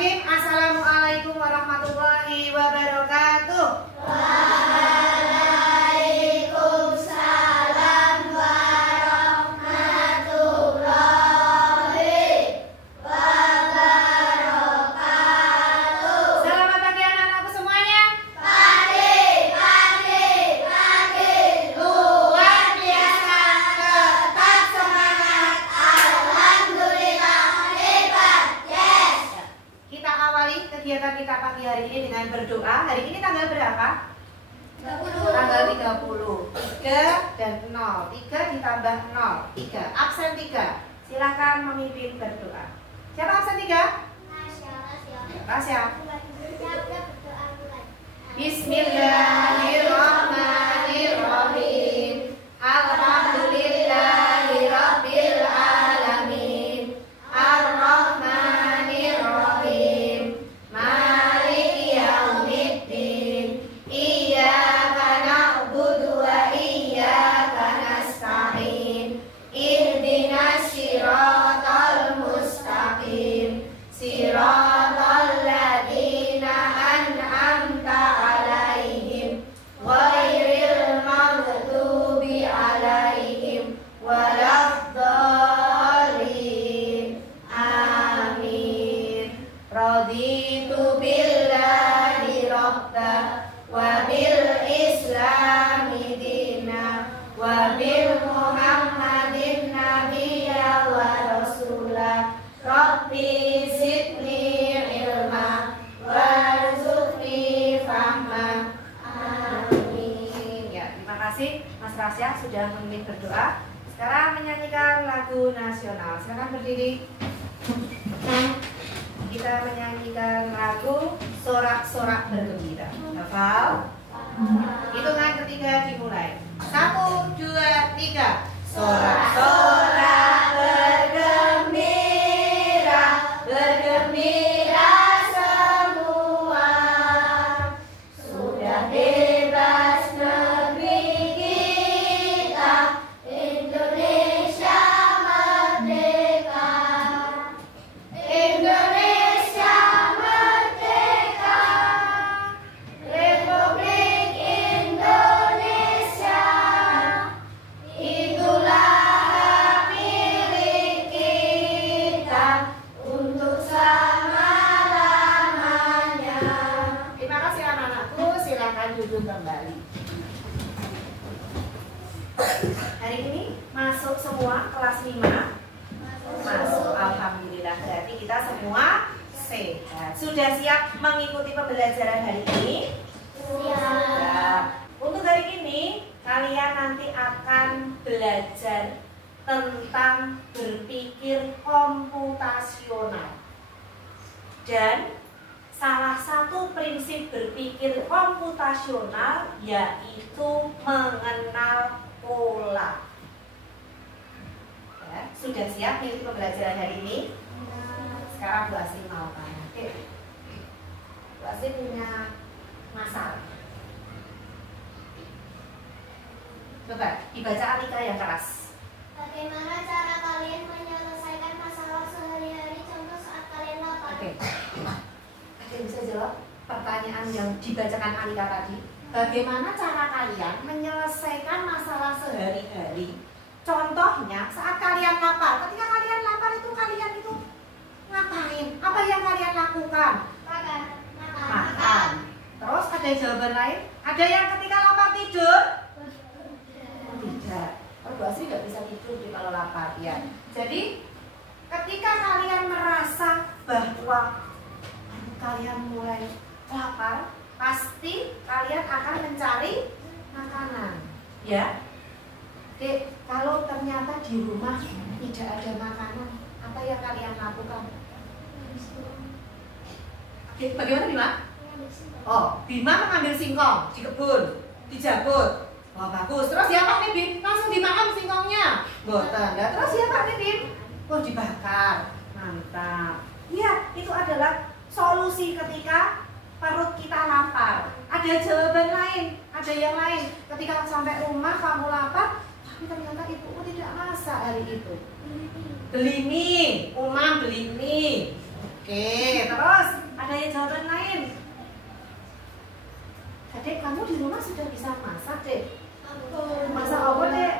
Bismillahirrahmanirrahim. Assalamualaikum warahmatullahi wabarakatuh. Waalaikumsalam warahmatullahi wabarakatuh. Selamat pagi anak-anakku semuanya. Pagi. Luar biasa, tetap semangat. Alhamdulillah, hebat. Yes. Kita awali kegiatan kita pagi hari ini dengan berdoa. Hari ini tanggal berapa? 30. Tanggal 30. 3 dan 0. 3 ditambah 0. 3. Absen 3. Silakan memimpin berdoa. Siapa absen 3? Tasya. Bismillahirrahmanirrahim. Alhamdulillahirabbil alamin. Ar-Rahmanirrahim. Maliki yaumiddin. Iyyaka na'budu wa iyyaka nasta'in. Ihdinas siratal mustaqim. Siratal ladzina an'amta 'alaihim ghairil maghdubi 'alaihim waladdallin. Amin. Raditu billahi rabba wa bil islami dina wa bil muhammadin nabiyya wa rasula. Rabbi zidni ilma warzuqni fahma. Amin. Ya, terima kasih Mas Rasya sudah memimpin berdoa. Sekarang menyanyikan lagu nasional. Silakan berdiri. Kita menyanyikan lagu Sorak-sorak bergembira. Hafal? Hitungan ketiga dimulai. 1, 2, 3. Sorak-sorak bergembira, bergembira semua. Sudah bebas negeri kita, Indonesia merdeka. Indonesia merdeka. Republik Indonesia. Itulah hak milik kita untuk selama-lamanya. Terima kasih anak-anakku, silakan duduk kembali. Hari ini masuk semua kelas 5. Masuk, alhamdulillah. Berarti kita semua sehat. Sudah siap mengikuti pembelajaran hari ini? Siap. Untuk hari ini kalian nanti akan belajar tentang berpikir komputasional. Dan salah satu prinsip berpikir komputasional yaitu mengenal pola. Ya, sudah siap mengikuti pembelajaran hari ini? Sekarang Bu Asri mau tanya. Oke. Bu Asri punya masalah. Coba dibaca Alika yang keras. Bagaimana cara kalian menyelesaikan masalah sehari-hari, contoh saat kalian lapar? Oke. Ada yang bisa jawab pertanyaan yang dibacakan Alika tadi? Bagaimana cara kalian menyelesaikan masalah sehari-hari? Contohnya saat kalian lapar. Ketika kalian lapar itu kalian itu ngapain? Apa yang kalian lakukan? Makan. Terus ada jawaban lain? Ada yang ketika lapar tidur? Tidak. Kalau Bu Asri nggak bisa tidur kalau lapar ya. Jadi ketika kalian merasa bahwa kalian mulai lapar, pasti kalian akan mencari makanan, ya. Oke, kalau ternyata di rumah tidak ada makanan, apa yang kalian lakukan? Oke, bagaimana Bima? Oh, Bima mengambil singkong di kebun, dijabut. Wah, bagus. Terus siapa nih Bim? Langsung dimakan singkongnya. Boten. Nah, terus siapa nih Bim? Oh, dibakar. Mantap. Iya, itu adalah solusi ketika perut kita lapar. Ada jawaban lain, ada yang lain. Ketika sampai rumah kamu lapar, tapi ternyata ibuku tidak masak hari itu. Beli mie, Umam beli mie. Oke, terus Ayo jawaban lain. Adek, kamu di rumah sudah bisa masak, Dek? Masak apa, Dek?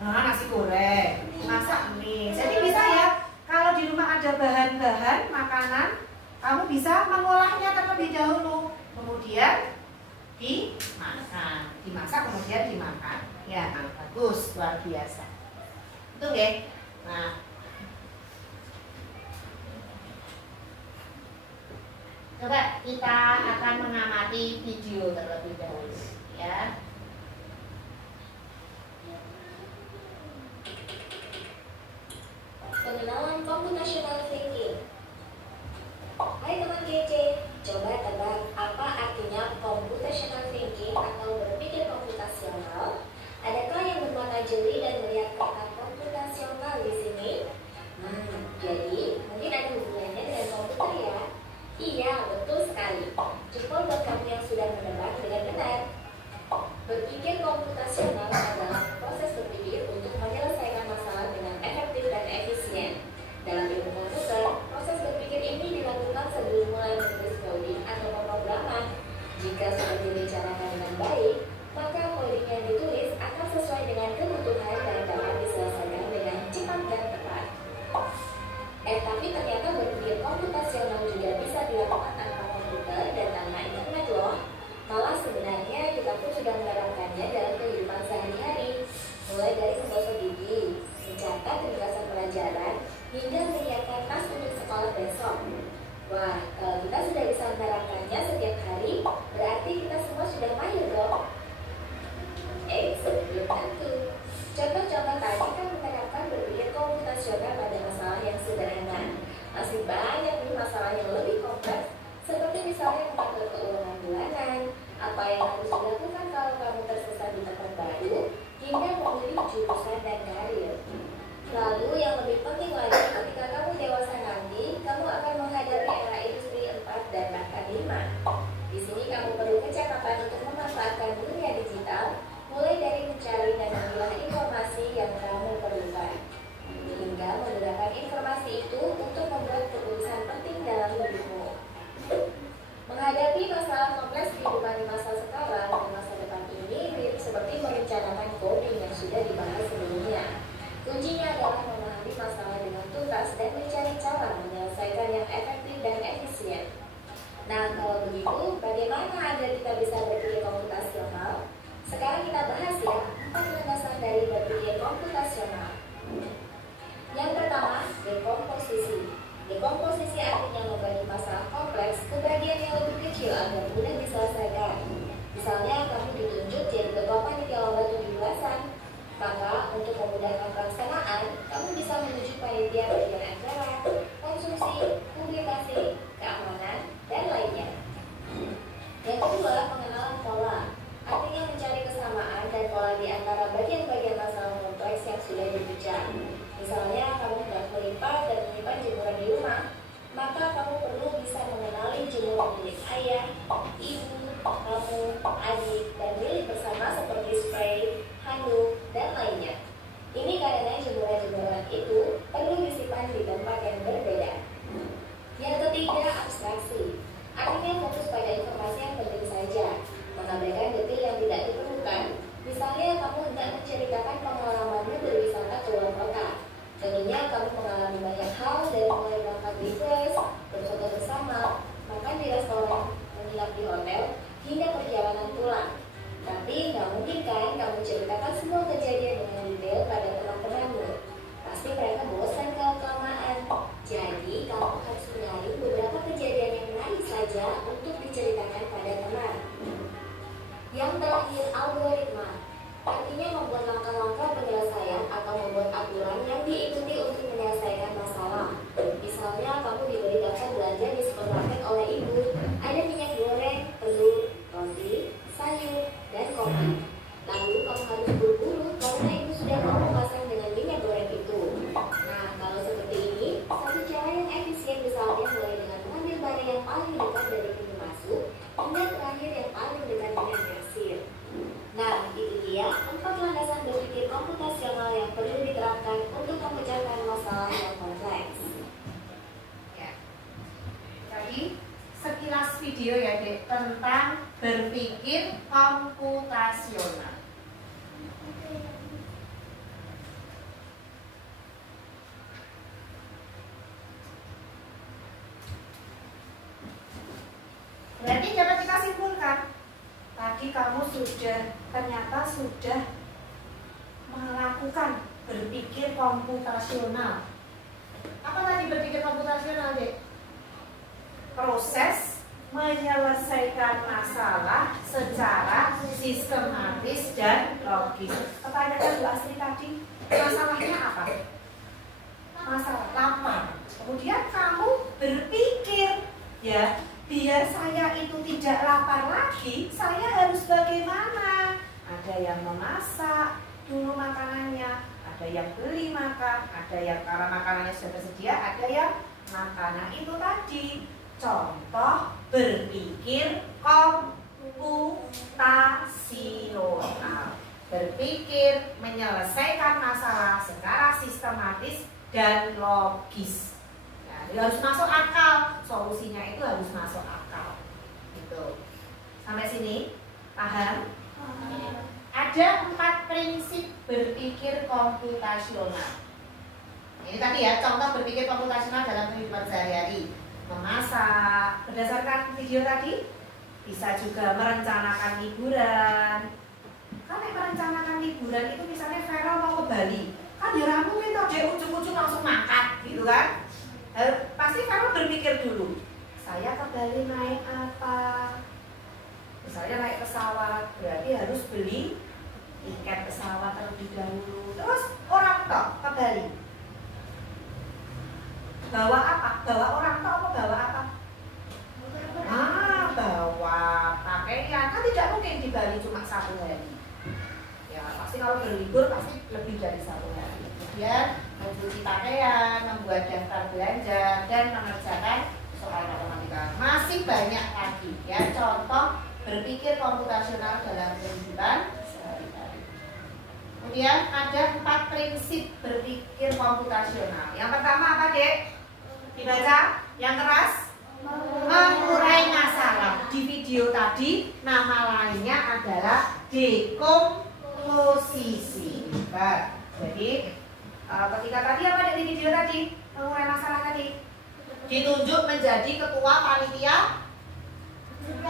Nasi goreng. Masak mie. Jadi bisa ya, kalau di rumah ada bahan-bahan makanan, kamu bisa mengolahnya terlebih dahulu. Kemudian dimasak kemudian dimakan. Ya, bagus, luar biasa. Betul ya? Nah, coba kita akan mengamati video terlebih dahulu, ya. Pengenalan computational thinking. Hai teman kece, coba tebak apa artinya computational thinking atau berpikir komputasional? Adakah yang bermata jeli dan melihat kata komputasional di sini? Jadi mungkin ada hubungannya dengan komputer ya? Iya, betul sekali. Jempol buat kamu yang sudah menebak dengan benar. Berpikir komputasional adalah proses berpikir untuk menyelesaikan masalah dengan efektif dan efisien. Dalam ilmu komputer, proses berpikir ini dilakukan sebelum mulai menulis coding atau pemrograman. Jika sudah direncanakan dengan baik, maka coding yang ditulis akan sesuai dengan kebutuhan dan dapat diselesaikan dengan cepat dan tepat. Tapi ternyata berpikir komputasional juga bisa dilakukan tanpa komputer dan tanpa internet loh. Malah sebenarnya kita pun sudah menerapkannya dalam kehidupan sehari-hari, mulai dari menggosok gigi, mencatat ringkasan pelajaran, hingga menyiapkan tas untuk sekolah besok. Wah, kalau kita sudah bisa menerapkannya setiap hari, berarti kita semua sudah mahir dong. Sebelum tentu. Contoh-contoh tadi kan menerapkan berpikir komputasional pada masalah yang sederhana. Masih banyak nih masalah yang lebih kompleks, seperti misalnya mengatur keuangan bulanan, apa yang harus dilakukan kalau kamu tersesat di tempat baru, hingga memilih jurusan dan karir. Lalu yang lebih penting lagi, ketika kamu dewasa nanti, kamu akan menghadapi era industri 4 dan bahkan 5. Di sini kamu perlu kecakapan untuk memanfaatkan dunia digital, mulai dari mencari dan memilah informasi yang kamu perlukan, hingga menggunakan informasi itu untuk membuat keputusan penting dalam hidupmu. Menghadapi masalah kompleks kehidupan di masa sekarang dan masa depan ini mirip seperti merencanakan coding yang sudah dibahas sebelumnya. Kuncinya adalah memahami masalah dengan tuntas dan mencari cara menyelesaikan yang efektif dan efisien. Nah, kalau begitu, bagaimana agar kita bisa berpikir komputasional? Sekarang kita bahas ya, 4 landasan dari berpikir komputasional. Yang pertama, dekomposisi. Dekomposisi artinya membagi masalah kompleks ke bagian yang lebih kecil agar mudah diselesaikan. Misalnya, kamu ditunjuk jadi ketua panitia lomba 17-an. Maka, untuk memudahkan pelaksanaan, kamu bisa menunjuk panitia bagian anggaran, konsumsi, publikasi, keamanan, dan lainnya. Yang kedua, pengenalan pola. Artinya mencari kesamaan dan pola di antara bagian-bagian masalah kompleks yang sudah dipecah. Misalnya, kamu hendak melipat dan menyimpan jemuran di rumah, maka kamu perlu bisa mengenali jemuran milik ayah, ibu, kamu, adik, dan milik bersama seperti spray, handuk, dan lainnya. Ini karena jemuran-jemuran itu perlu disimpan di tempat yang berbeda. Yang ketiga, abstraksi. Artinya fokus pada informasi yang penting saja, mengabaikan detail yang tidak diperlukan. Misalnya, kamu hendak menceritakan pengalamanmu berwisata ke luar kota. Tentunya kamu mengalami banyak hal dari mulai berangkat bisnis, berfoto bersama, makan di restoran, menginap di hotel, hingga perjalanan pulang. Tapi nggak mungkin kan kamu ceritakan semua kejadian dengan detail pada teman-temanmu. Pasti mereka bosan kalau kelamaan. Jadi kamu harus mencari beberapa kejadian yang menarik saja untuk diceritakan pada teman. Yang terakhir, algoritma. Artinya membuat langkah-langkah penyelesaian atau membuat aturan yang diikuti untuk menyelesaikan masalah. Misalnya, kamu diberi daftar belanja di supermarket oleh ibu. Ada minyak goreng, telur, roti, sayur, dan kopi. Lalu kamu harus buru-buru karena ibu sudah mau memasang dengan minyak goreng itu. Nah, kalau seperti ini, satu cara yang efisien misalnya mulai dengan mengambil barang yang paling dekat dari pintu lagi sekilas video ya Dek tentang berpikir komputasional. Berarti dapat kita simpulkan tadi kamu ternyata sudah melakukan berpikir komputasional. Apa tadi berpikir komputasional, Dek? Proses menyelesaikan masalah secara sistematis dan logis. Pertanyaan Bu Astri tadi, masalahnya apa? Masalah lapar. Kemudian kamu berpikir, ya, biar saya itu tidak lapar lagi, saya harus bagaimana? Ada yang memasak dulu makanannya, ada yang beli makan, ada yang karena makanannya sudah tersedia, ada yang makanan itu tadi. Contoh berpikir komputasional, berpikir menyelesaikan masalah secara sistematis dan logis. Nah, harus masuk akal, solusinya itu harus masuk akal. Gitu. Sampai sini paham? Ada 4 prinsip berpikir komputasional. Ini tadi ya, contoh berpikir komputasional dalam kehidupan sehari-hari. Memasak, berdasarkan video tadi, bisa juga merencanakan liburan. Kan yang merencanakan liburan itu misalnya Vera mau ke Bali, kan ya ramu minta dia ujung-ujung langsung makan, gitu kan? Pasti Vera berpikir dulu, saya ke Bali naik apa? Misalnya naik pesawat, berarti harus beli tiket pesawat terlebih dahulu. Terus orang tok ke Bali, bawa apa? Bawa orang tok apa bawa apa? Bawa pakaian. Kan tidak mungkin di Bali cuma 1 hari. Ya pasti kalau berlibur pasti lebih dari 1 hari. Kemudian mencuci pakaian, membuat daftar belanja, dan mengerjakan soal matematika. Masih banyak lagi ya contoh berpikir komputasional dalam kehidupan sehari-hari. Kemudian ada 4 prinsip berpikir komputasional. Yang pertama apa, Dek? Dibaca yang keras. Mengurai masalah. Di video tadi nama lainnya adalah dekomposisi. Jadi ketika tadi apa di video tadi? Mengurai masalah tadi ditunjuk menjadi ketua panitia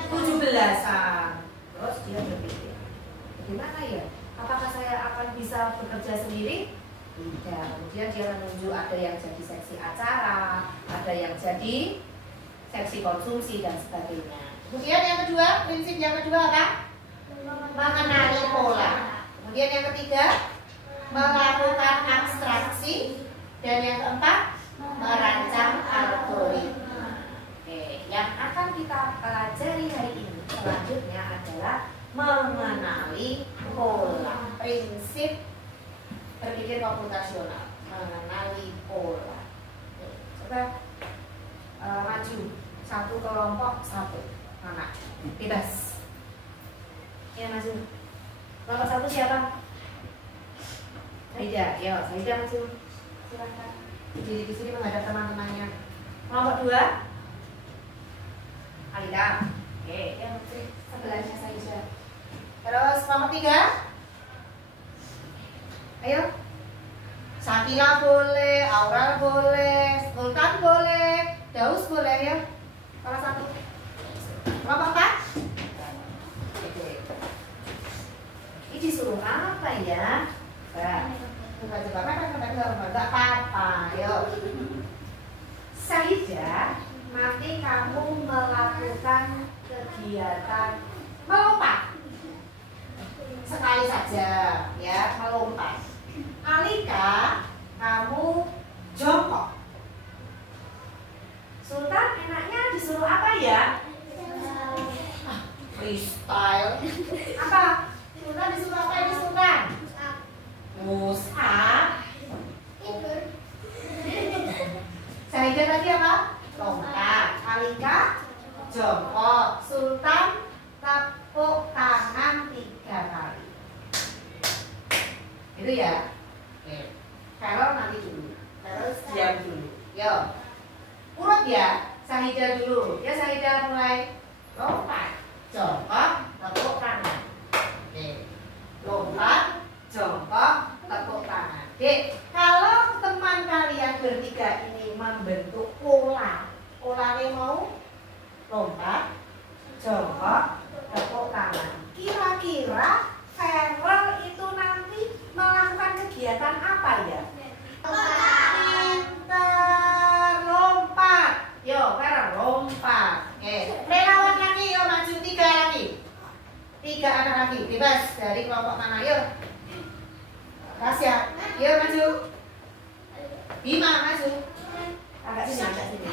17-an. Terus dia berpikir, gimana ya? Apakah saya akan bisa bekerja sendiri? Tidak. Kemudian dia menunjuk ada yang jadi seksi acara, ada yang jadi seksi konsumsi dan sebagainya. Kemudian yang kedua, prinsip yang kedua apa? Mengenali pola. Kemudian yang ketiga, melakukan abstraksi. Dan yang keempat, merancang algoritma. Oke, yang akan kita pelajari hari ini selanjutnya adalah mengenali pola. Prinsip berpikir komputasional, mengenali pola. Coba maju, 1 kelompok 1 anak bebas. Ya maju. Kelompok 1 siapa? Aida, ya Aida maju. Silakan. Di sini menghadap teman-temannya. Kelompok 2 Alida. Oke, yang sebelahnya saja. Terus kelompok 3 ayo, Sakila boleh, Aural boleh, Sultan boleh, Daus boleh ya. Salah satu. Kelompok 4. Ini disuruh apa ya? Coba enggak apa-apa. Ayo. Saja nanti kamu melakukan kegiatan melompat. Sekali saja ya, melompat. Alika, kamu jongkok. Sultan enaknya disuruh apa ya? Freestyle. Apa? Sultan disuruh apa ini Sultan? Mus'ab. Tidur. Saya tadi apa? Lompat. Alika jongkok. Sultan tepuk tangan 3 kali. Itu ya. Oke. Carol nanti dulu. Terus diam dulu. Yo. Urut ya. Sahida dulu. Ya Sahida mulai. Lompat, jongkok, tepuk tangan. Oke. Lompat, jongkok, tepuk tangan. Oke. Kalau teman kalian bertiga ini membentuk pola, polanya mau lompat, jongkok, tepuk tangan. Kira-kira Farel itu nanti melakukan kegiatan apa ya? Pintar, lompat. Yo, Farel lompat. Oke, relawan lagi, yo maju 3 lagi. 3 anak lagi, bebas dari kelompok mana? Yo, Rasya, yo maju. Bima maju. Agak sini, agak sini.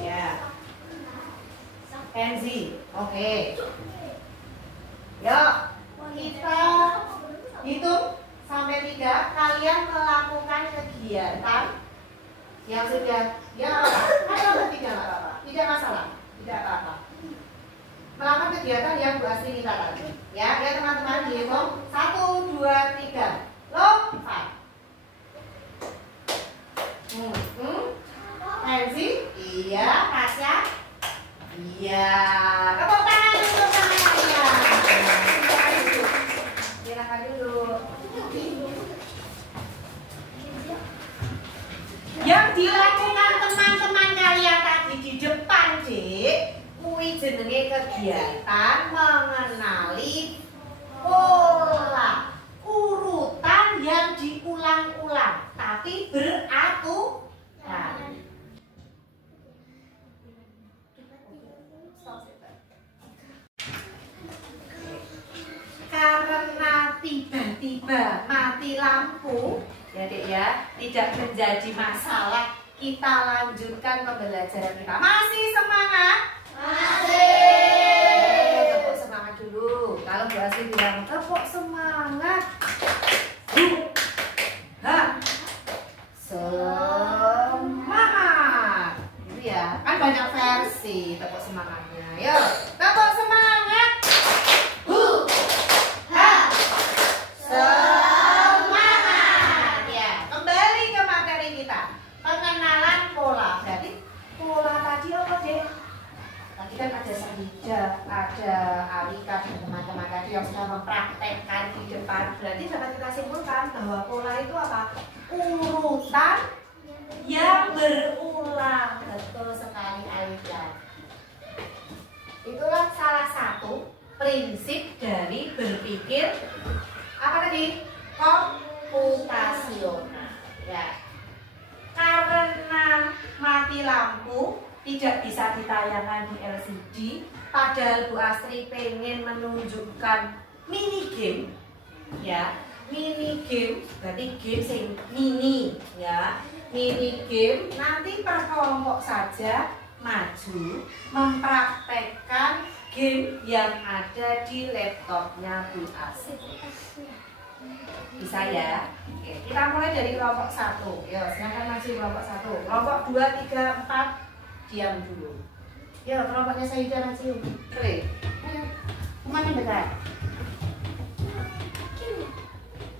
Ya. Enzi, oke. Yuk, kita hitung sampai 3. Kalian melakukan kegiatan yang sudah ya apa? Tidak apa-apa, tidak masalah, tidak apa-apa. Melakukan kegiatan yang Bu Asri minta tadi. Ya, ya teman-teman dihitung 1, 2, 3. Lompat. Enzi, iya, Tasya. Iya, tepuk tangan dulu semuanya. Silakan dulu. Yang dilakukan teman-teman kalian tadi di depan, Dik, kuwi jenenge kegiatan mengenali pola, urutan yang diulang-ulang tapi beraturan. Karena tiba-tiba mati lampu, ya Dek ya, tidak menjadi masalah. Kita lanjutkan pembelajaran kita. Masih semangat? Masih. Tepuk semangat dulu. Kalau Bu Asri bilang tepuk semangat, semangat. Itu ya, kan banyak versi tepuk semangatnya. Yuk, tepuk semangat. Semangat. Ya, kembali ke materi kita. Pengenalan pola. Berarti pola tadi apa, Dek? Tadi kan ada Sahida, ada Alika dan teman-teman tadi yang sudah mempraktekkan di depan. Berarti dapat kita simpulkan bahwa pola itu apa? Urutan yang berulang. Betul sekali, Alika. Itulah salah satu prinsip dari berpikir apa tadi? Komputasional. Ya. Karena mati lampu tidak bisa ditayangkan di LCD, padahal Bu Asri pengen menunjukkan mini game, ya. Mini game berarti game sing mini, ya. Mini game nanti per kelompok saja maju mempraktekkan game yang ada di laptopnya Bu Asri. Bisa ya? Oke, kita mulai dari kelompok 1. Yo, silakan maju kelompok 1. Kelompok 2, 3, 4 diam dulu. Yo, kelompoknya Sahida maju. Oke. Ayo. Kemana dekat?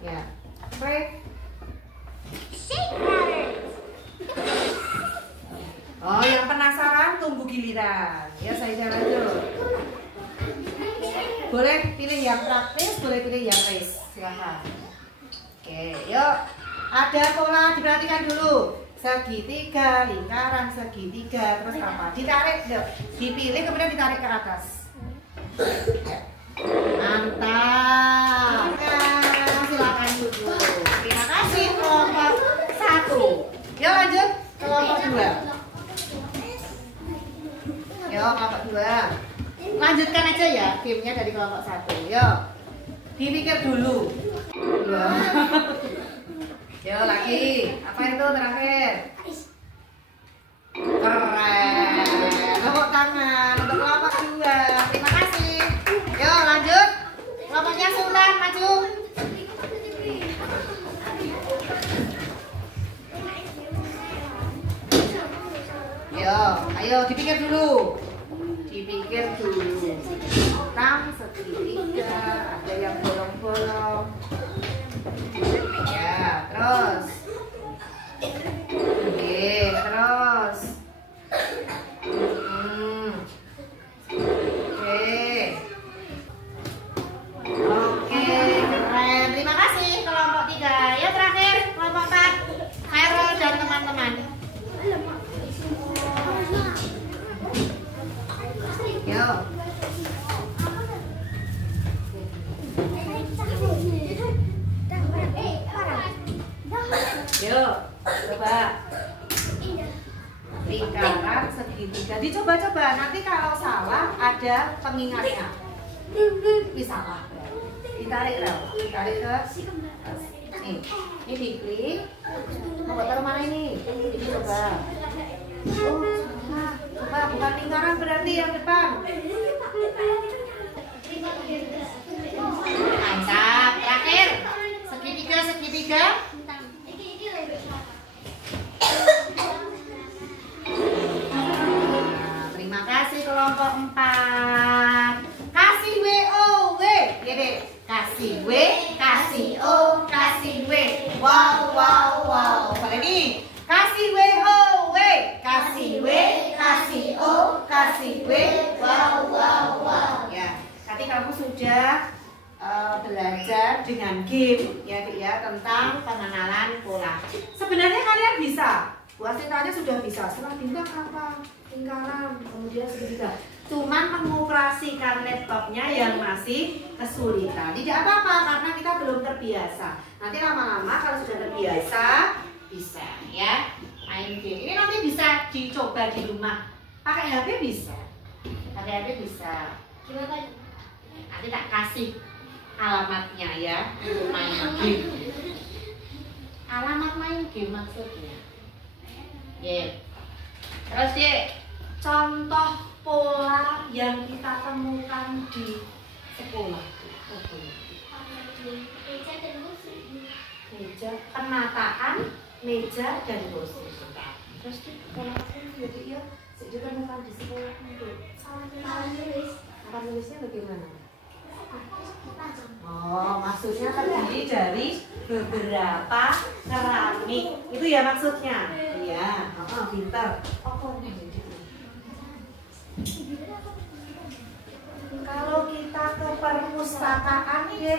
Ya. Oke. Oh, yang penasaran tunggu giliran. Ya, Sahida maju. Boleh pilih yang praktis, boleh pilih yang race. Silakan. Oke, yuk. Ada pola, diperhatikan dulu. Segitiga, lingkaran segitiga, terus apa? Ditarik, yuk. Dipilih kemudian ditarik ke atas. Mantap. Nah, silakan duduk. Terima kasih kelompok 1. Yuk lanjut kelompok 2. Yuk kelompok 2. Lanjutkan aja ya gamenya dari kelompok 1. Yuk. Dipikir dulu. Ya. Yo lagi. Apa itu terakhir? Keren. Tepuk tangan untuk kelompok 2. Terima kasih. Yo lanjut. Kelompoknya Sultan maju. Yo, ayo dipikir dulu. Dipikir dulu. Tam segitiga, ada yang bolong-bolong. Ya, terus. Oke, terus. lingkaran segitiga. Dicoba-coba, nanti kalau salah ada pengingatnya. Ini salah. Ditarik rel, ditarik ke nih. Ini diklik. Mau taruh mana ini? Ini coba. Oh, coba bukan lingkaran berarti yang depan. Mantap. Terakhir. Segitiga. Nah, terima kasih kelompok 4. Kasih WO, Gede. Kasih W, kasih O, kasih W. Wow. Pada ini. Kasih WO, kasih W, kasih O, kasih W. Wow. Ya, nanti kamu sudah belajar dengan game ya tentang pengenalan pola. Sebenarnya kalian bisa. Wasitanya sudah bisa. Setelah bintang apa? Lingkaran, kemudian segitiga. Cuman mengoperasikan laptopnya yang masih kesulitan. Tidak apa-apa karena kita belum terbiasa. Nanti lama-lama kalau sudah terbiasa bisa ya main game. Ini nanti bisa dicoba di rumah. Pakai HP bisa. Nanti tak kasih alamatnya ya untuk main game. Alamat main game maksudnya. Terus contoh pola yang kita temukan di sekolah. Meja, penataan meja dan kursi. Terus pola apa jadi ya? Saya temukan di sekolah itu. Cara nulisnya bagaimana? Oh, maksudnya terdiri dari beberapa keramik. Itu ya maksudnya. Iya, pintar. Kalau kita ke perpustakaan ya,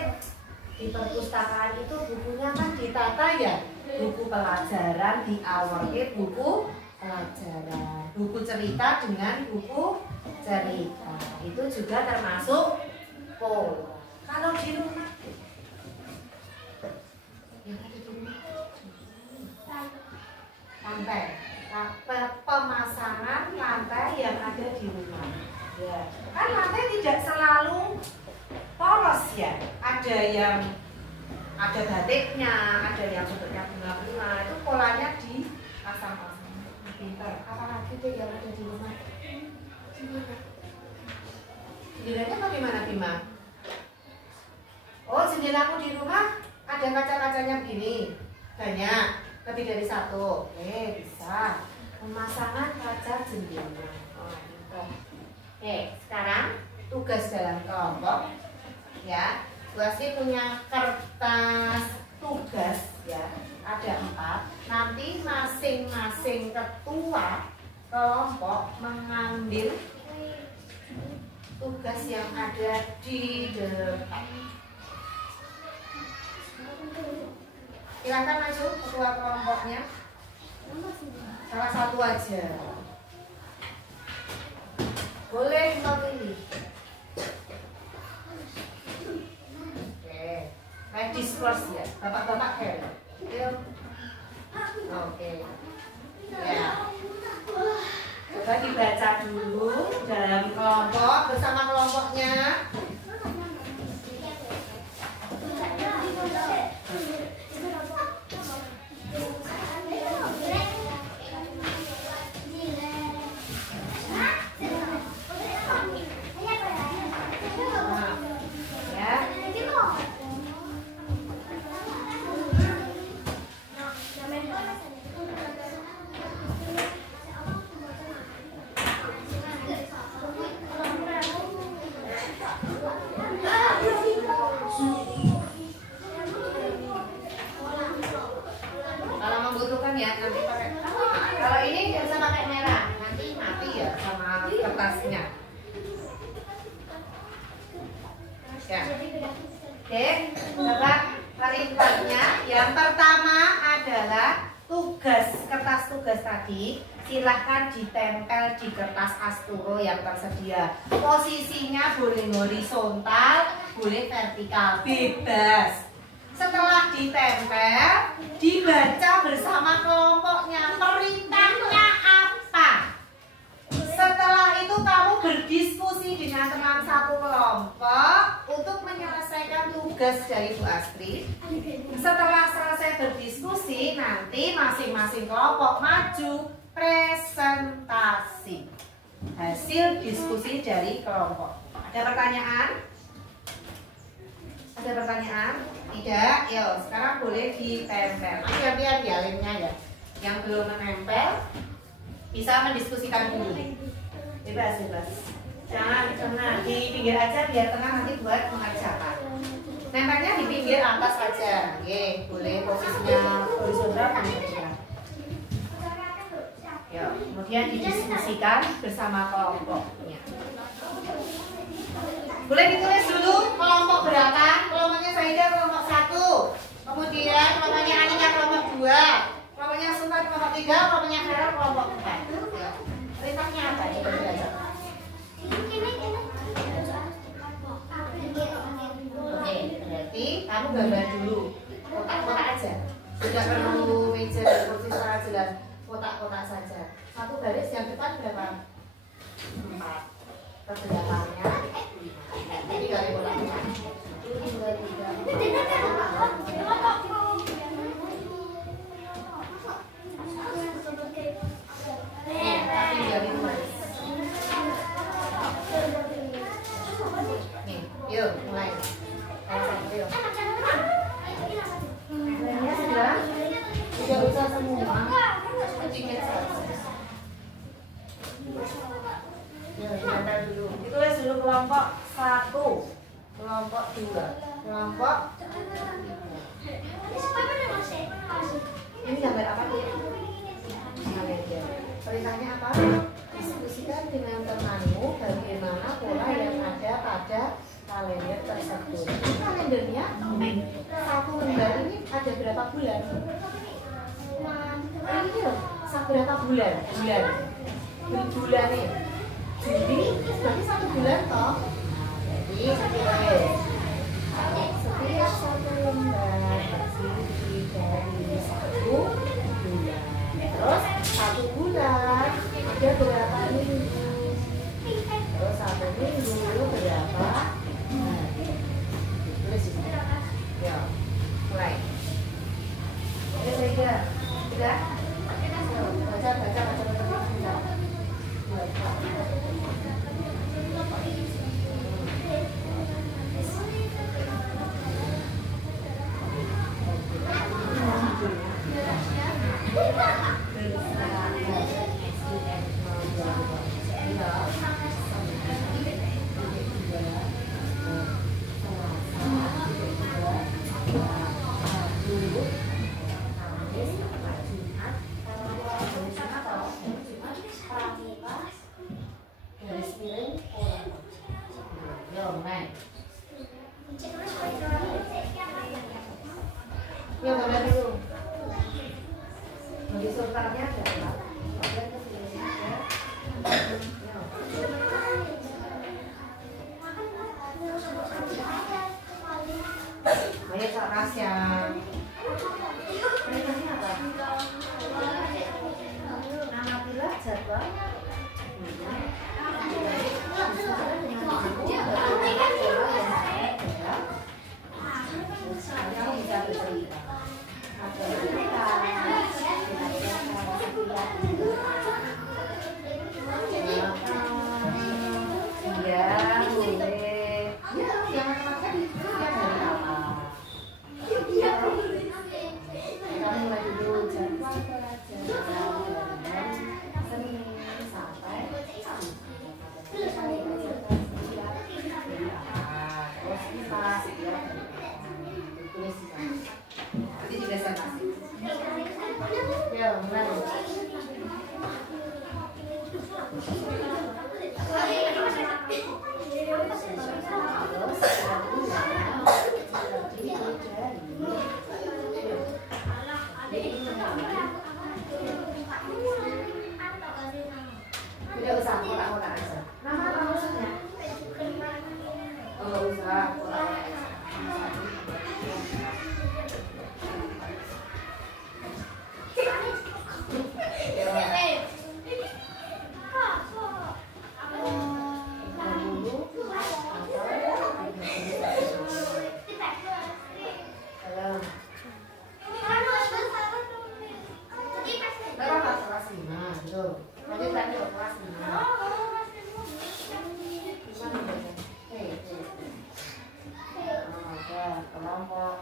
di perpustakaan itu bukunya kan ditata ya. Buku pelajaran diawali buku pelajaran, buku cerita dengan buku cerita. Itu juga termasuk pola. Kalau di rumah yang ada di rumah lantai, pemasangan lantai yang ada di rumah. Ya, kan lantai tidak selalu polos ya. Ada yang ada batiknya, ada yang bentuknya bunga-bunga. Itu polanya dipasang-pasang. Pintar. Apalagi tuh yang ada di rumah? Jendelanya bagaimana, Bima? Oh, jendelaku di rumah ada kaca-kacanya begini. Banyak, lebih dari satu. Oke, bisa. Pemasangan kaca jendela. Oh, gitu. Oke, sekarang tugas dalam kelompok. Ya, Buasri punya kertas tugas ya. Ada 4. Nanti masing-masing ketua kelompok mengambil tugas yang ada di depan. Silakan maju ketua kelompoknya. Salah satu aja. Boleh memilih. Oke. Kayak discourse ya. Bapak-bapak hair. Oke. Ya. Coba dibaca dulu dalam kelompok bersama kelompoknya. Silahkan ditempel di kertas asturo yang tersedia. Posisinya boleh horizontal, boleh vertikal, bebas. Setelah ditempel, dibaca bersama kelompoknya. Perintahnya apa? tugas dari Bu Astrid. Setelah selesai berdiskusi, nanti masing-masing kelompok maju presentasi hasil diskusi dari kelompok. Ada pertanyaan? Ada pertanyaan? Tidak? Yuk, sekarang boleh ditempel. Nanti gantian ya lemnya ya. Yang belum menempel bisa mendiskusikan dulu. Bebas, bebas. Jangan di pinggir aja biar tenang nanti buat mengerjakan. Nempelnya di pinggir atas aja. Oke, boleh posisinya horizontal kan? Ya, kemudian didiskusikan bersama kelompoknya. Boleh ditulis dulu kelompok berapa? Kelompoknya Saida kelompok 1. Kemudian kelompoknya Anika kelompok 2. Kelompoknya Sultan kelompok 3. Kelompoknya Vera kelompok 4. Perintahnya apa? Coba belajar. Oke, berarti kamu gambar dulu kotak-kotak aja. Tidak perlu meja dan kursi secara jelas. Kotak-kotak saja. Satu garis yang depan berapa? 4. Kebelakangnya 5. Jadi kali kotak-kotak. 1, 2, 3. Nih, yuk mulai. Yuk. Mulainya sudah? Sudah bisa semua. Sedikit saja. Ditempel dulu. Ditulis dulu kelompok 1, kelompok 2, kelompok 3. Ini gambar apa dia? Kalender. Perintahnya apa? Diskusikan dengan temanmu bagaimana pola yang ada pada kalender tersebut. Kalendernya satu lembar ini ada berapa bulan? Ini loh, berapa bulan? Bulan nih. Jadi berarti 1 bulan toh. Jadi setiap 1 lembar terdiri dari 1 bulan. Terus 1 bulan ada berapa minggu? Terus 1 minggu berapa? Tulis di sini. Ya, mulai. Oke, sudah. Baca. kelas 5. Ada kelompok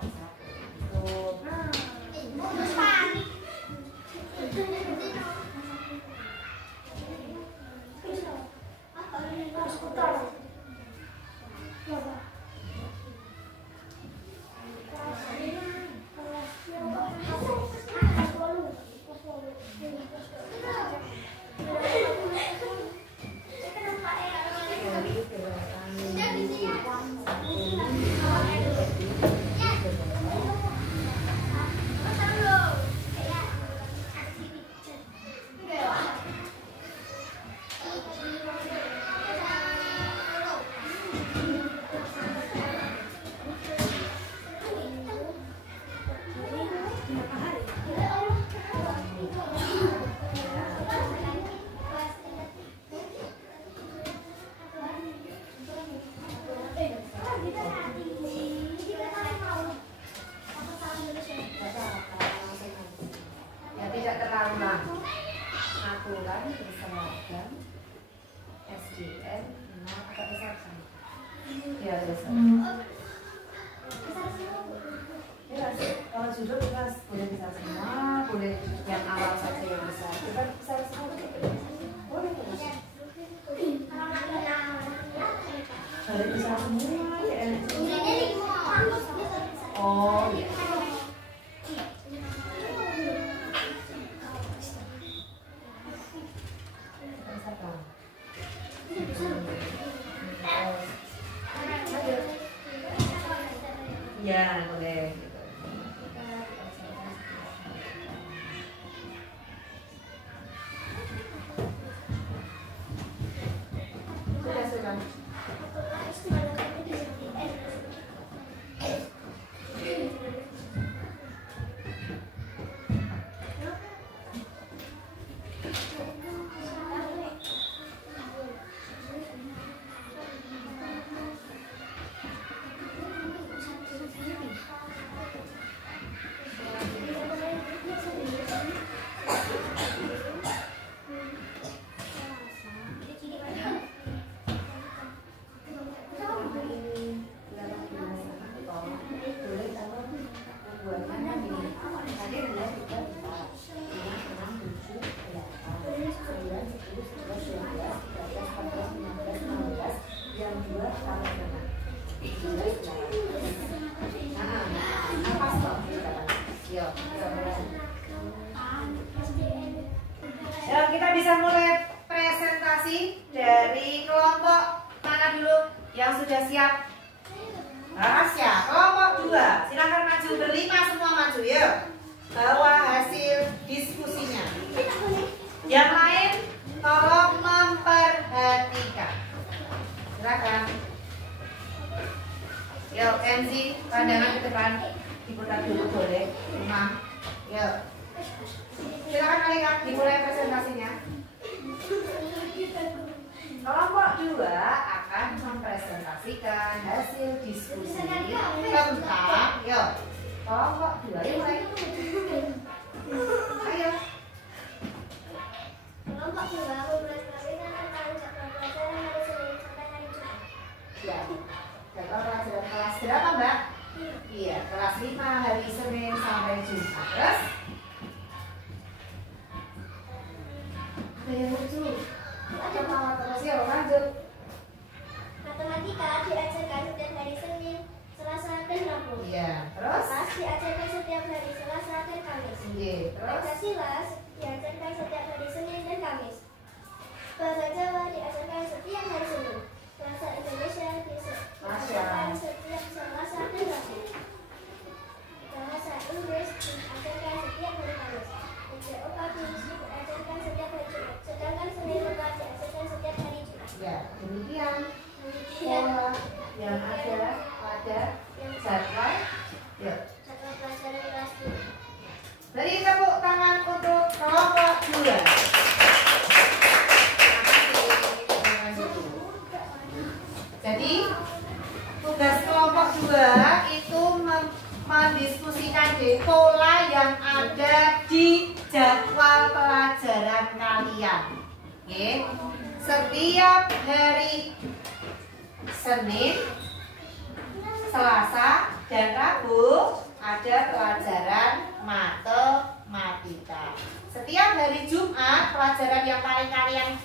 2 itu mendiskusikan pola yang ada di jadwal pelajaran kalian. Oke. Setiap hari Senin, Selasa, dan Rabu ada pelajaran matematika. Setiap hari Jumat pelajaran yang paling kalian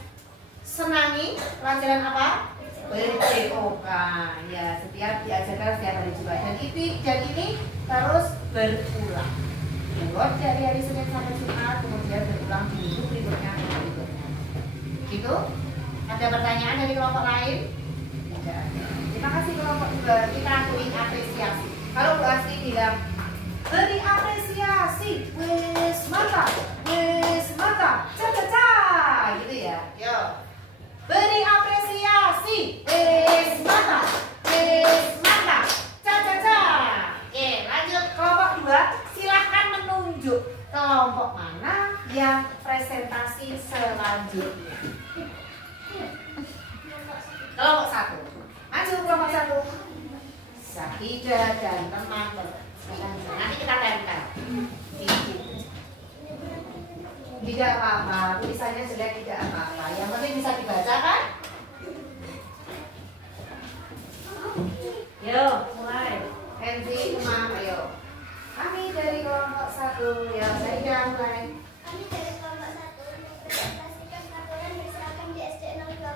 senangi pelajaran apa? BCOK. Ya, setiap diajarkan setiap hari Jumat. Dan ini terus berulang. Dari hari Senin sampai Jumat, kemudian berulang di minggu berikutnya. Gitu? Ada pertanyaan dari kelompok lain? Tidak ada. Terima kasih kelompok juga. Kita akuin apresiasi. Kalau Bu Asri bilang beri apresiasi, wes mantap, caca, gitu ya. Yo, beri apresiasi, wes mantap, caca. Oke, lanjut kelompok 2. Silahkan menunjuk kelompok mana yang presentasi selanjutnya. Kelompok 1. Maju kelompok 1. Sahidah dan teman-teman. Nanti kita tempel. Tidak apa-apa, tulisannya jelek tidak apa-apa. Yang penting bisa dibaca kan? Yuk, mulai. Henry, Umam, ayo. Kami dari kelompok 1. Ya, Sahidah mulai. Kami dari kelompok 1 mempresentasikan aturan berseragam di SD 02.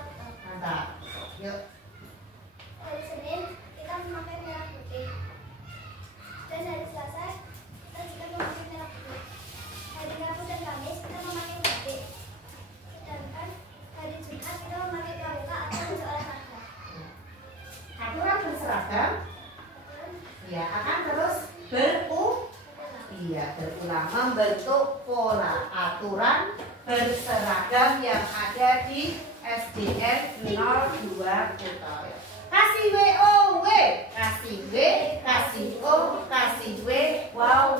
Mantap. Yuk. Hari Senin kita memakai merah putih. Dan hari Selasa kita juga memakai merah putih. Hari Rabu dan Kamis kita memakai batik. Sedangkan hari Jumat kita memakai pramuka atau untuk olahraga. Aturan berseragam ya akan terus berulang membentuk pola aturan berseragam yang ada di SDN 02 Kuta. Kasih W, O, W, kasih W, kasih O, kasih W, wow.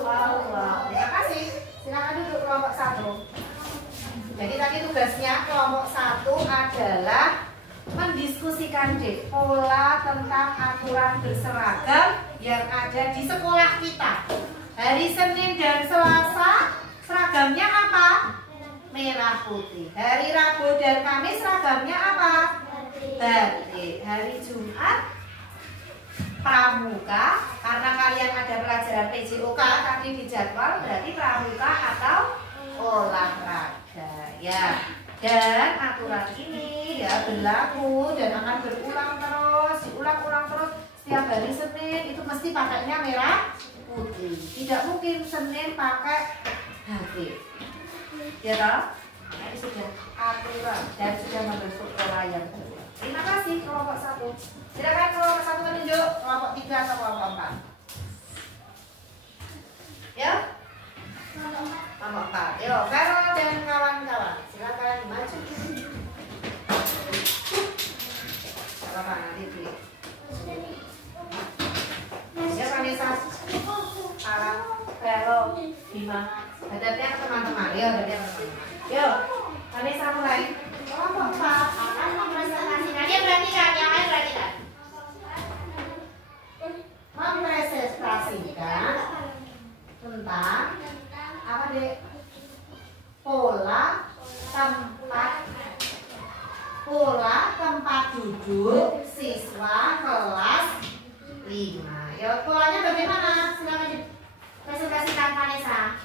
Terima kasih. Silakan duduk kelompok 1. Jadi tadi tugasnya kelompok 1 adalah mendiskusikan pola tentang aturan berseragam yang ada di sekolah kita. Hari Senin dan Selasa seragamnya apa? Merah putih. Hari Rabu dan Kamis seragamnya apa? Batik. Hari Jumat pramuka. Karena kalian ada pelajaran PJOK tadi di jadwal, berarti pramuka atau olahraga ya. Dan aturan ini ya berlaku dan akan berulang terus, diulang-ulang terus setiap hari Senin. Itu mesti pakainya merah putih. Tidak mungkin Senin pakai batik. Ya toh? Ini sudah aturan dan sudah membentuk pola yang berulang. Terima kasih kelompok 1. Silakan kelompok 1 menunjuk kelompok 3 atau kelompok 4. Ya? Kelompok 4. Yo, Vero dan kawan-kawan, silakan maju. Apa nanti di? Ya, Vanessa. Alam, Vero, Bima. Hadapnya ke teman-teman. Yo, hadapnya ke teman-teman. Yo, Vanessa mulai. Kelompok 4 akan mempresentasikan. Dia perhatikan, yang lain perhatikan. Mempresentasikan tentang apa dek? Pola tempat duduk siswa kelas 5. Ya, polanya bagaimana? Silakan dipresentasikan Vanessa.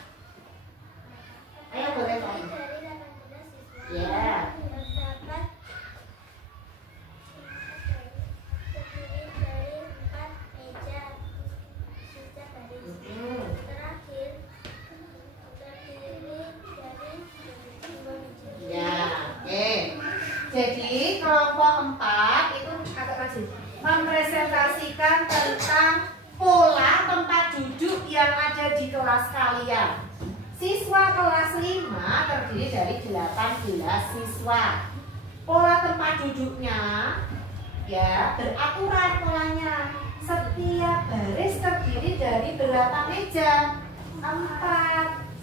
Ayo boleh kok. Ya. Jadi kelompok 4 itu agak maju mempresentasikan tentang pola tempat duduk yang ada di kelas kalian. Siswa kelas 5 terdiri dari 18 siswa. Pola tempat duduknya ya beraturan polanya. Setiap baris terdiri dari berapa meja? 4.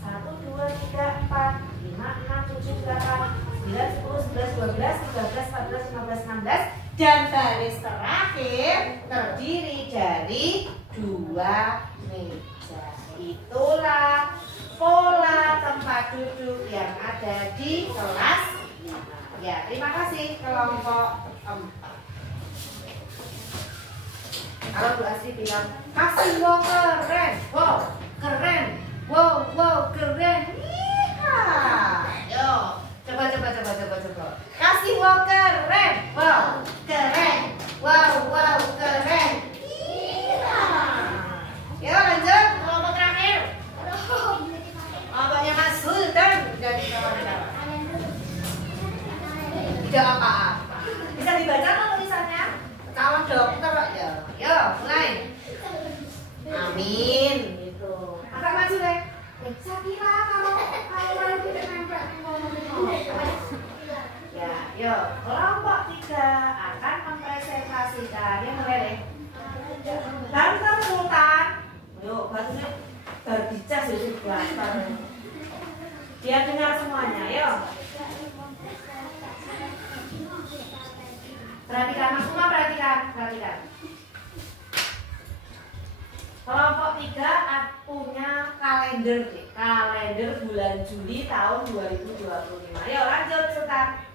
1, 2, 3, 4, 5, 6, 7, 8, 9, 10, 11, 12, 13, 14, 15, 16. Dan baris terakhir terdiri dari 2 meja. Itulah pola tempat duduk yang ada di kelas 5. Ya, terima kasih kelompok 4. Kalau Bu Asri bilang, kasih wow keren, wow keren, wow keren. Iya. Yo, coba. Kasih wow keren, wow keren, wow keren. Iya. Yo lanjut kelompok terakhir. Kelompoknya Mas Sultan dari kawan-kawan. Tidak apa-apa. Bisa dibaca kan tulisannya? Calon dokter ya. Yo, mulai. Amin. Gitu. Agak maju deh. Saya kira kalau kita nempel ya, yuk. Kelompok 3 akan mempresentasikan. Ya, mulai deh. Banter Sultan. Yuk, bantunya berbicara sudah. Dia dengar semuanya. Yuk. Perhatikan, Mas semua perhatikan. Kelompok 3 punya kalender bulan Juli tahun 2025. Yuk lanjut Sultan.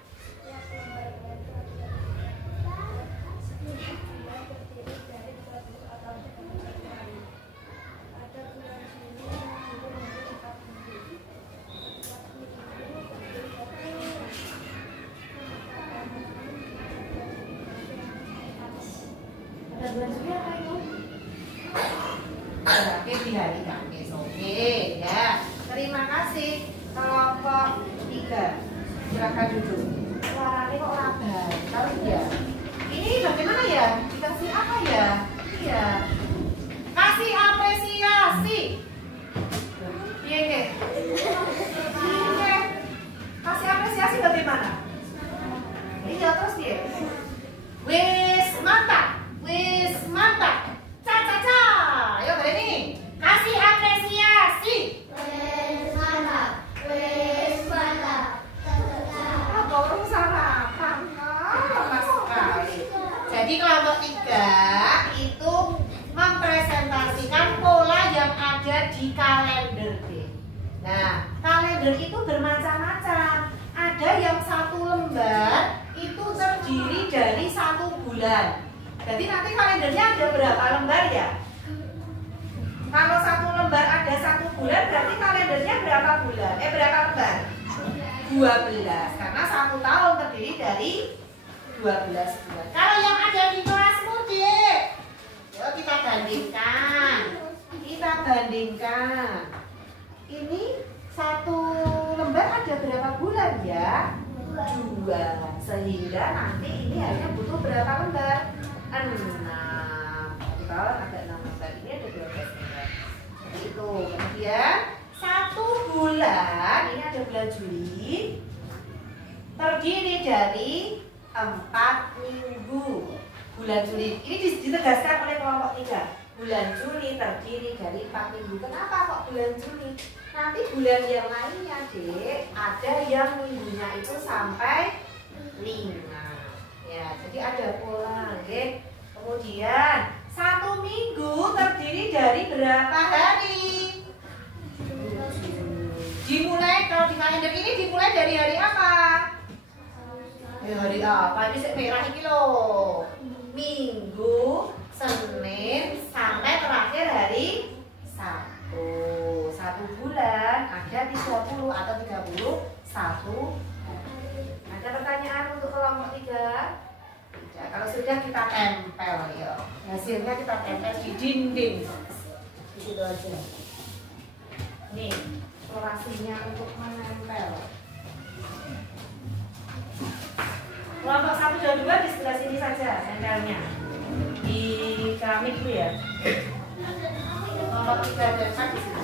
Bulan Juli apa itu? Oke, di hari Kamis. Oke, ya. Terima kasih kelompok 3. Silakan duduk. Suaranya kok raban? Tahu ya? Ini bagaimana ya? Dikasih apa ya? Iya. Kasih apresiasi. Iya. Kasih apresiasi bagaimana? Iya terus dia. Wis mantap. Ca. Ayo Breni. Kasih apresiasi. Wes mantap. Apa orang sarapan? Lemas sekali. Jadi kelompok 3 itu mempresentasikan pola yang ada di kalender B. Nah, kalender itu bermacam-macam. Ada yang 1 lembar itu terdiri dari 1 bulan. Jadi nanti kalendernya ada berapa lembar ya? Kalau 1 lembar ada 1 bulan, berarti kalendernya berapa bulan? Berapa lembar? 12. Karena 1 tahun terdiri dari 12 bulan. Kalau yang ada di kelasmu, Dik, yuk kita bandingkan. Ini 1 lembar ada berapa bulan ya? 2. Sehingga nanti ini hanya butuh berapa lembar? 6. Kalau ada 6 lembar, ini ada 12 lembar. Seperti itu. Kemudian 1 bulan, ini ada bulan Juli, terdiri dari 4 minggu. Bulan Juli ini ditegaskan oleh kelompok 3. Bulan Juli terdiri dari 4 minggu. Kenapa kok bulan Juli? Nanti bulan yang lainnya, Dek, ada yang minggunya itu sampai 5. Ya, jadi ada pola, Dek. Kemudian 1 minggu terdiri dari berapa hari? Dimulai, kalau di kalender ini dimulai dari hari apa? Hari apa? Ini merah ini loh. Minggu, Senin sampai terakhir hari Sabtu. 1 bulan ada 30 atau 31. Ada pertanyaan untuk kelompok 3? Tidak. Kalau sudah kita tempel ya. Hasilnya kita tempel di dinding. Di situ aja. Nih, orasinya untuk menempel. Kelompok 1 dan 2 di sebelah sini saja tempelnya. Di keramik itu ya. Kelompok 3 dan 4 di sini.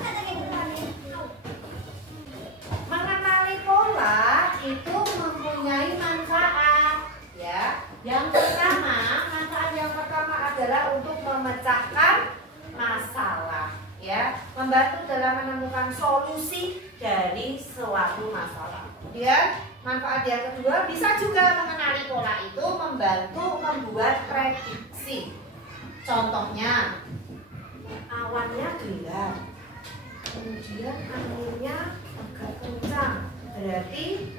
Mengenali pola itu mempunyai manfaat, ya. Yang pertama, manfaat yang pertama adalah untuk memecahkan masalah, ya, membantu dalam menemukan solusi dari suatu masalah. Kemudian manfaat yang kedua, bisa juga mengenali pola itu membantu membuat prediksi. Contohnya, awannya gelap, kemudian anginnya agak kencang, berarti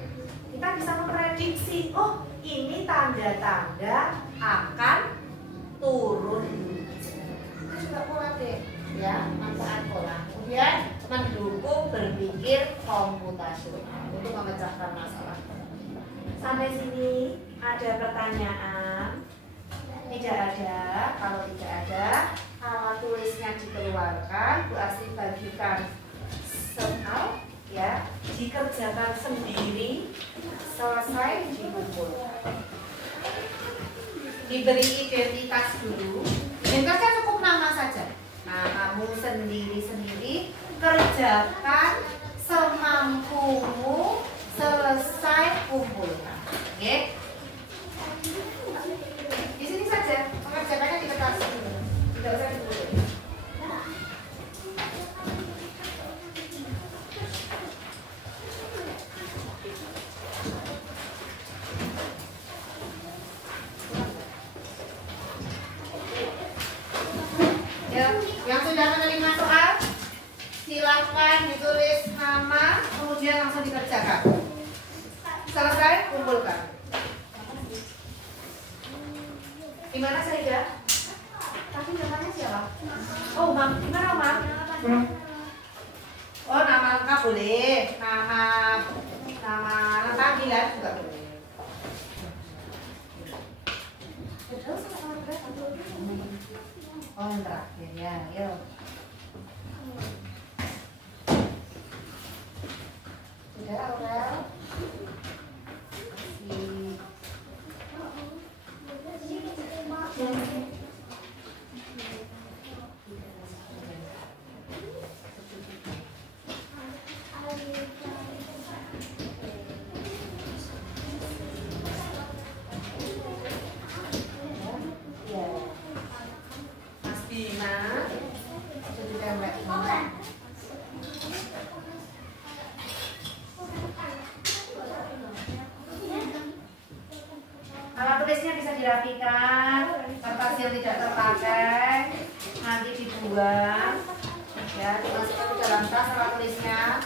kita bisa memprediksi, oh ini tanda-tanda akan turun hujan. Itu juga pola deh, ya, manfaat pola. Kemudian mendukung berpikir komputasional untuk memecahkan masalah. Sampai sini ada pertanyaan? Tidak ada. Kalau tidak ada, alat tulisnya dikeluarkan, Bu Asri bagikan soal, ya, dikerjakan sendiri, selesai dikumpulkan. Diberi identitas dulu. Identitasnya cukup nama saja. Nah, kamu sendiri-sendiri kerjakan semampumu, selesai kumpulkan. Oke? Di sini saja, pengerjaannya di kertas. Tidak usah dikumpulkan. Yang sudah menerima soal, silakan ditulis nama, kemudian langsung dikerjakan. Selesai, kumpulkan. Gimana Saida? Tapi namanya siapa? Oh, Mam. Gimana, Mam? Oh, nama lengkap boleh. Nama panggilan juga boleh. Oh, yang terakhir ya, yuk. Sudah, Aurel? Alat tulisnya bisa dirapikan, kertas yang tidak terpakai nanti dibuang, ya, dimasukkan ke dalam tas alat tulisnya.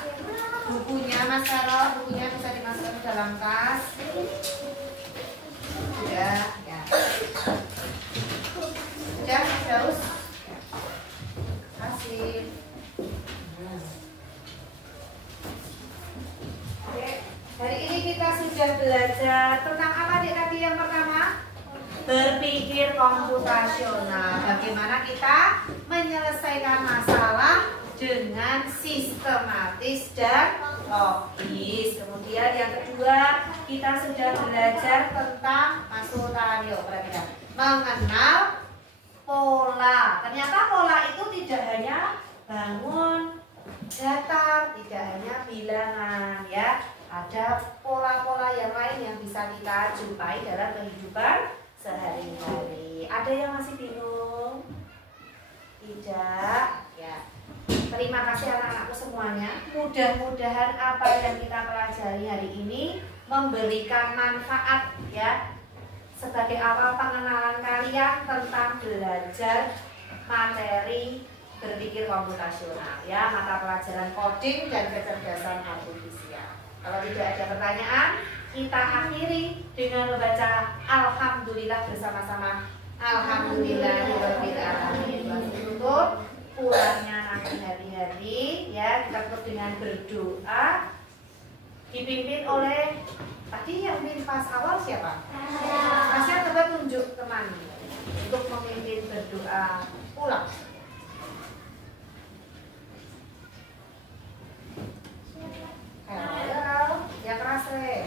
Bukunya Mas Vero, bukunya bisa dimasukkan ke dalam tas. Sudah, ya. Sudah, Mas Daus. Kasih. Oke, hari ini kita sudah belajar tentang apa tadi yang pertama? Berpikir komputasional. Bagaimana kita menyelesaikan masalah dengan sistematis dan logis. Kemudian yang kedua, kita sudah belajar tentang masukan. Yuk, perhatikan. Mengenal pola. Ternyata pola itu tidak hanya bangun, datar, tidak hanya bilangan, ya. Ada pola-pola yang lain yang bisa kita jumpai dalam kehidupan sehari-hari. Ada yang masih bingung? Tidak, ya. Terima kasih anak-anakku semuanya. Mudah-mudahan apa yang kita pelajari hari ini memberikan manfaat, ya, sebagai awal pengenalan kalian tentang belajar materi berpikir komputasional, ya, mata pelajaran coding dan kecerdasan artifisial. Kalau tidak ada pertanyaan, kita akhiri dengan membaca Alhamdulillah bersama-sama. Alhamdulillahirabbil alamin. Untuk pulangnya nanti hari-hari, ya, kita tutup dengan berdoa dipimpin oleh tadi yang mimpin pas awal siapa? Masnya coba tunjuk teman untuk memimpin berdoa pulang. Halo, ya keras deh.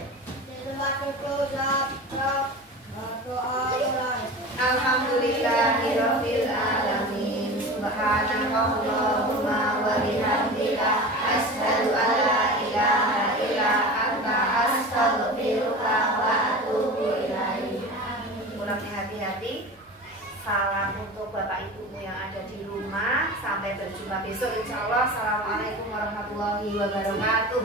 Alhamdulillahirabbil alamin. Subhanallahumma wa bihamdika asyhadu an la ilaha illa anta astaghfiruka wa atubu ilaik. Pulangnya hati-hati. Salam untuk bapak ibumu yang ada di rumah. Sampai berjumpa besok insya Allah. Assalamualaikum warahmatullahi wabarakatuh.